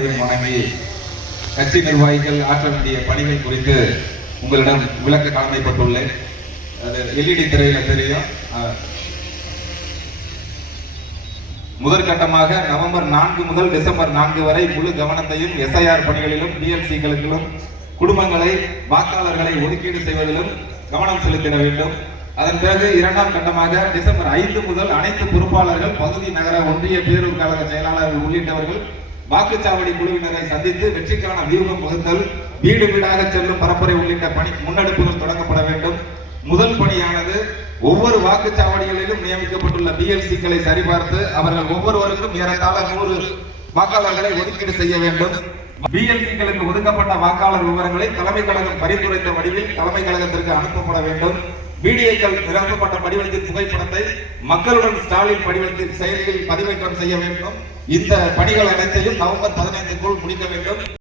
அனைவரையும் வணங்கி கட்சி நிர்வாகிகள் ஆற்ற வேண்டிய பணிகள் குறித்து உங்களிடம் விளக்க கடமைப்பட்டுள்ளேன். அது எல்இடி திரையில தெரியும். முதற்கட்டமாக நவம்பர் 4 முதல் டிசம்பர் 4 வரை முழு கவனத்தையும் எஸ்ஐஆர் பணிகளிலும் பிஎல்சிகளுக்கும் குடும்பங்களை வாக்காளர்களை ஒதுக்கீடு செய்வதிலும் கவனம் செலுத்திட வேண்டும். அதன் பிறகு இரண்டாம் கட்டமாக டிசம்பர் 5 முதல் அனைத்து பொறுப்பாளர்கள், பகுதி நகர ஒன்றிய பேரூர் கழக செயலாளர்கள் உள்ளிட்டவர்கள் வாக்குச்சாவடி குழுவினரை சந்தித்து வெற்றிக்கான வியூகம் வகுத்தல், வீடு வீடாக செல்லும் பரப்புரை உள்ளிட்ட பணி முன்னெடுப்புகள் தொடங்கப்பட வேண்டும். முதல் பணியானது ஒவ்வொரு வாக்குச்சாவடிகளிலும் நியமிக்கப்பட்டுள்ள பிஎல்சிக்களை சரிபார்த்து அவர்கள் ஒவ்வொருவருக்கும் ஏறத்தாழ 100 வாக்காளர்களை ஒதுக்கீடு செய்ய வேண்டும். பிஎல்சிக்களுக்கு ஒதுக்கப்பட்ட வாக்காளர் விவரங்களை தலைமை கழகம் பரிந்துரைத்த வடிவில் தலைமை கழகத்திற்கு அனுப்பப்பட வேண்டும். வீடியோக்கள் நிரப்பப்பட்ட படிவத்தின் புகைப்படத்தை மக்களுடன் ஸ்டாலின் படிவத்தின் செயலியில் பதிவேற்றம் செய்ய வேண்டும். இந்த பணிகள் அனைத்தையும் நவம்பர் 15க்குள் முடிக்க வேண்டும்.